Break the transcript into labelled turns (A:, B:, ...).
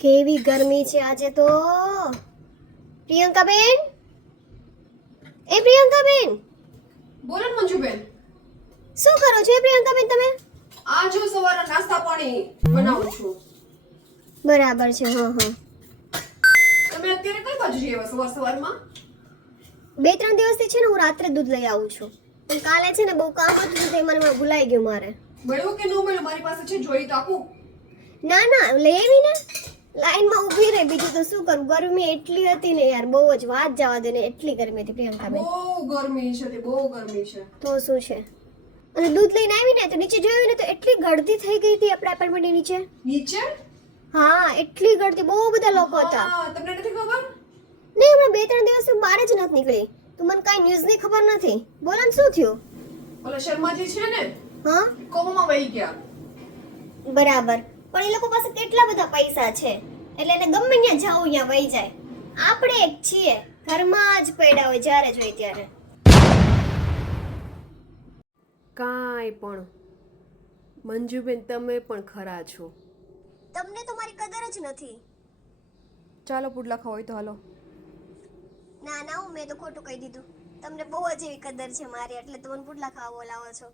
A: કેવી ગરમી છે આજે તો. પ્રિયંકાબેન? એ પ્રિયંકાબેન?
B: બોલો મંજુબેન.
A: શું કરો છો એ પ્રિયંકાબેન તમે?
B: આ જો સવારે નાસ્તા પાણી બનાવું છું.
A: બરાબર છે હા હા.
B: તમે અત્યારે કઈ બાજુ જઈએ સવાર સવારમાં?
A: બે ત્રણ દિવસથી છે ને હું રાત્રે દૂધ લઈ આવું છું. પણ કાલે છે ને બહુ કામ હતું તો મને ભૂલાઈ ગયું મારે.
B: મળ્યું કે ન મળ્યું મારી પાસે છે જોઈ તો આપું.
A: ના ના લઈ આવી ને. લાઈનમાં ઊભી રહી. બીજું તો શું કરું? ગરમી એટલી હતી ને યાર બહુ જ વાત જવા દે ને એટલી ગરમી હતી પ્રિયંકાબેન
B: બહુ ગરમી છે તે બહુ ગરમી છે.
A: તો શું છે? અને દૂધ લઈને આવી ને તો નીચે જોયું ને તો એટલી ગળદી થઈ ગઈ હતી આપણા એપાર્ટમેન્ટની નીચે.
B: નીચે?
A: હા એટલી ગળદી બહુ બધા લોકો હતા.
B: તમને નથી ખબર?
A: નહીં હમણાં બે ત્રણ દિવસ બહાર જ નથી નીકળી. તું મને કાંઈ ન્યૂઝની ખબર નથી. બોલો ને શું થયું?
B: ઓલા શર્માજી છે ને
A: હા?
B: કોમમાં વહી ગયા.
A: બરાબર. પણ એ લોકો પાસે કેટલા બધા પૈસા છે? એટલે એને ગમે ત્યાં જવું ત્યાં વહી જાય. આપણે એક છીએ. ઘરમાં જ પડ્યા હોય જ્યારે જોઈએ ત્યારે.
B: કાંઈ પણ. મંજુબેન તમે પણ ખરા છો.
A: તમને તો મારી કદર જ નથી.
B: ચાલો પુડલા ખાવ હોય તો હાલો.
A: ના ના હું મેં તો ખોટું કહી દીધું. તમને બહુ જ એવી કદર છે મારી એટલે તમને પુડલા ખાવા બોલાવો છો.